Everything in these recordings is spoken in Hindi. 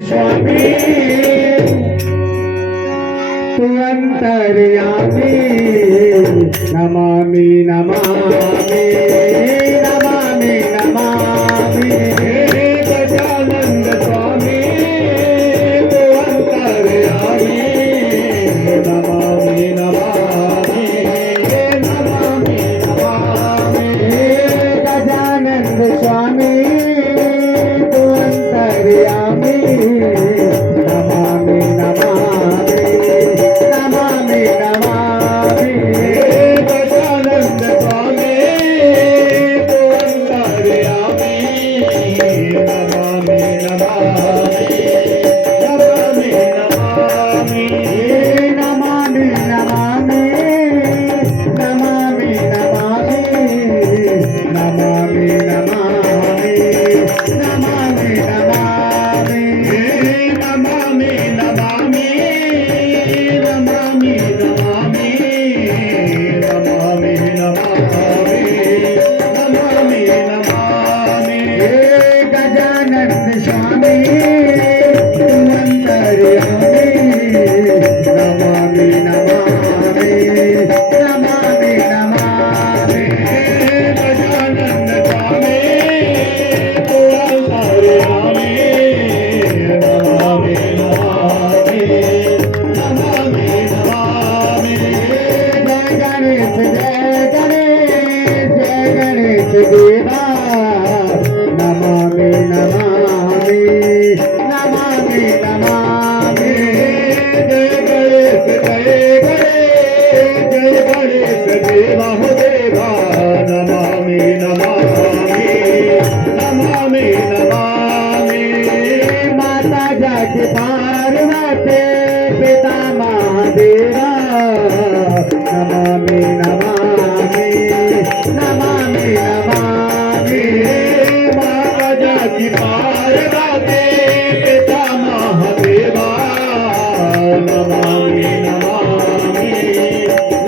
स्वामी तू अंतर्यामी नमामि नमामि नमामि नमामि हे गजानंद स्वामी तू अंतर्यामी नमामि नमामि नमामि नमामि हे गजानंद स्वामी तू अंतर्यामी नमामि नमामि नमामि नमामि हे गजानंद स्वामी तू अंतर्यामी नमामि नमामि नमामि नमामि हे नमामि नमामि नमामि नमामि नमामि नमामि नमामि नमामि हे नमामि नमामि नमामि नमामि नमामि नमामि नमामि नमामि हे गजानंद स्वामी तू अंतर्यामी नमामि नमामि नमामि नमामि हे गजानंद स्वामी तू अंतर्यामी नमामि नमामि नमामि नमामि जय गणेश देवा नमामि नमामि नमामि नमामि जय गणेश देवा हो देवा नमामि नमामि नमामि नमामि माता जाति पार्वती पिता महादेवा नमामि नमामि नमामि नमामि माता जाति पार्वती पिता महादेवा नमामि नमामि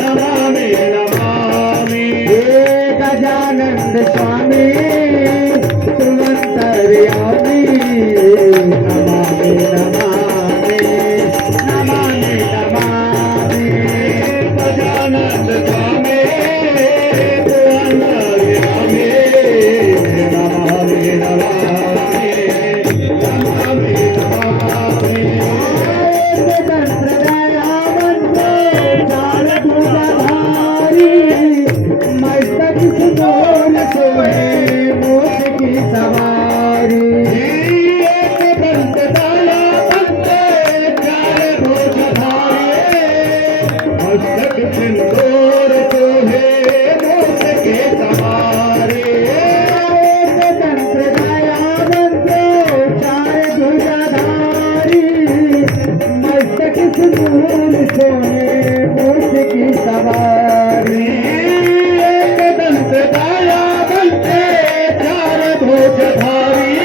नमामि नमामि हे गजानंद स्वामी तू अंतर्यामी नमामि नमामि नमामि नमामि गजानंद स्वामी तू अंतर्यामी नमामि नमामि नमामि नमामि मस्तक सुडोल सोहे मोक्ष की सवारी एक दंत दाया बंदे चार भुजधारी मस्तक सिंदूर सोहे मोक्ष की सवारी एक दंत दाया बंदे चार भुजधारी मस्तक सिंदूर सोहे मोक्ष की सवारी दाया बनते चार भुजधारी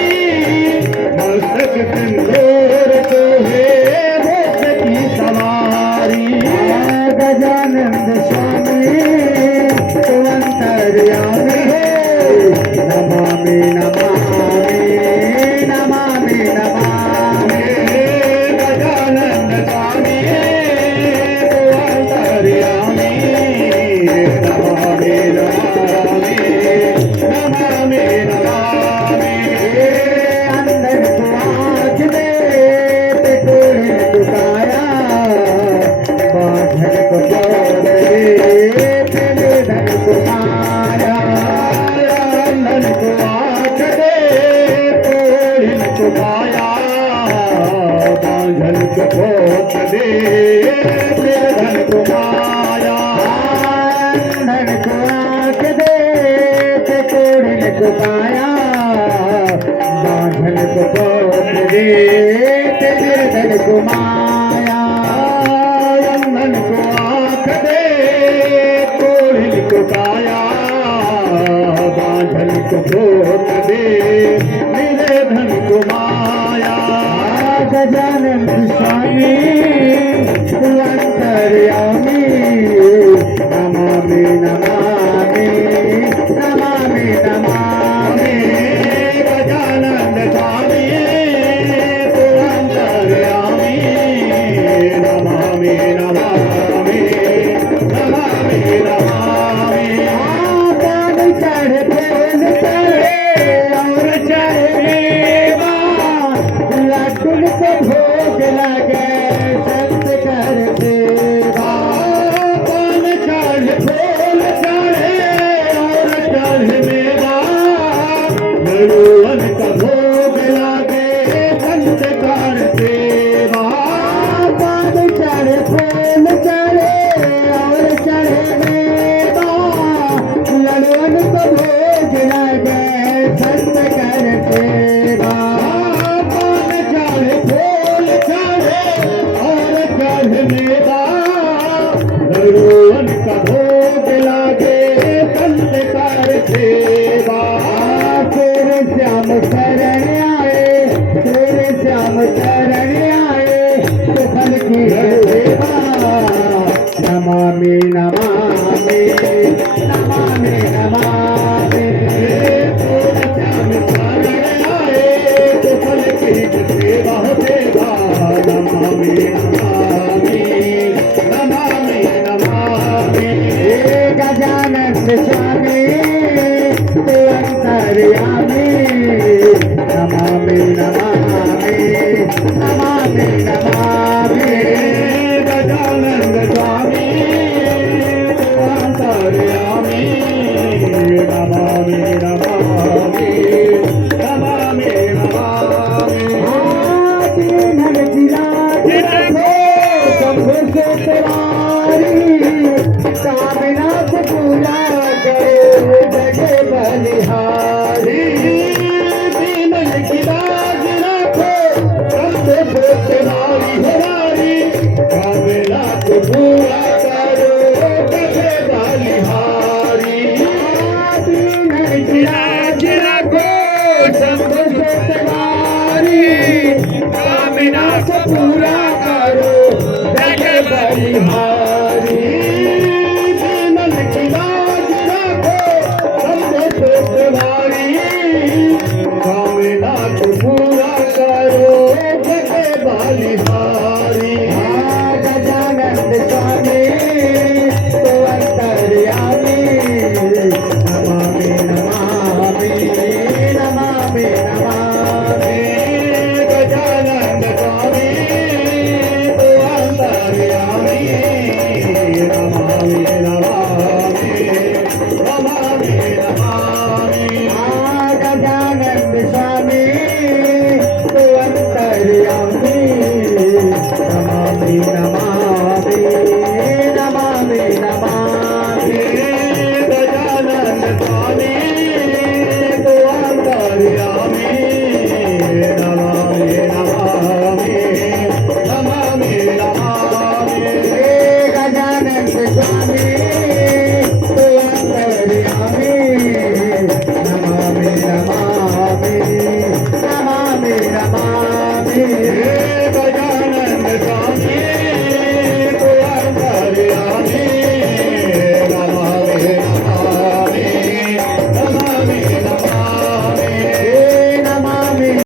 मस्तक सिंदूर सोहे मोक्ष की सवारी गजानंद स्वामी तू अंतर्यामी नमामि नमामि नमामि नमामि गजानंद स्वामी तू अंतर्यामी नमामि नमामि नमामि नमामि अंदर को आँख दे ते कोढ़ दुकाया बांधन को छोड़ दे तेरे धन को माया अंदर को आँख दे कोढ़ दुकाया बांधन को छोड़ दे तेरे धन को माया धन को आँख दे ते कोढ़ को पाया बांधन को पोत दे ते निर्धन को माया धन को आँख दे कोढ़ को पाया बांधन को पोत दे निर्धन को माया गजानंद स्वामी तू अंतर्यामी नमामि नमामि नमामि नमामि गजानंद स्वामी लड्डू को भोग लगे संत कर सेवा पान चढ़ फूल चढ़े और चढ़ मेवा लड्डूअन का भोग लगे संत कर सेवा पान चढ़ फूल चढ़े और चढ़ मेवा लड्डूअन का भोग लगे संत कर सेवा पान चढ़ फूल चढ़े और चढ़ मेवा लड्डूअन का भोग लागे संत कर सेवा तेरे श्याम शरण आए तेरे श्याम शरण आए तो फल की है सेवा नमामि नमामि नमामि नमामि तेरे श्याम शरण आए तो फल की है सेवा सेवा नमामि नमामि नमामि नमामि गजानन स्वामी तू अंतर्यामी नमामि नमामि नमामि नमामि गजानन स्वामी तू अंतर्यामी नमामि नमामि नमामि नमामि दीनन गिरा शंभु से तुम्हारी कामनाथ पूरा करे जगे बलिहारी दीनन गिरा रखो शंभु से तुम्हारी हमारी कामनाथ पूरा करो जगे बलिहारी दीनन गिरा रखो शंभु से तुम्हारी कामनाथ पूरा करो जगे बलिहारी दीनन की लाज रखो शंभु से तुम्हारी कामनाथ पूरा करो जगे बलिहारी गजानन स्वामी तो अंतर्यामी नमामि नमामि नमामि नमामि गजानन स्वामी तो अंतर्यामी नमामि नमामि नमामि नमामि गजानन स्वामी तो अंतर्यामी नमामि नमामि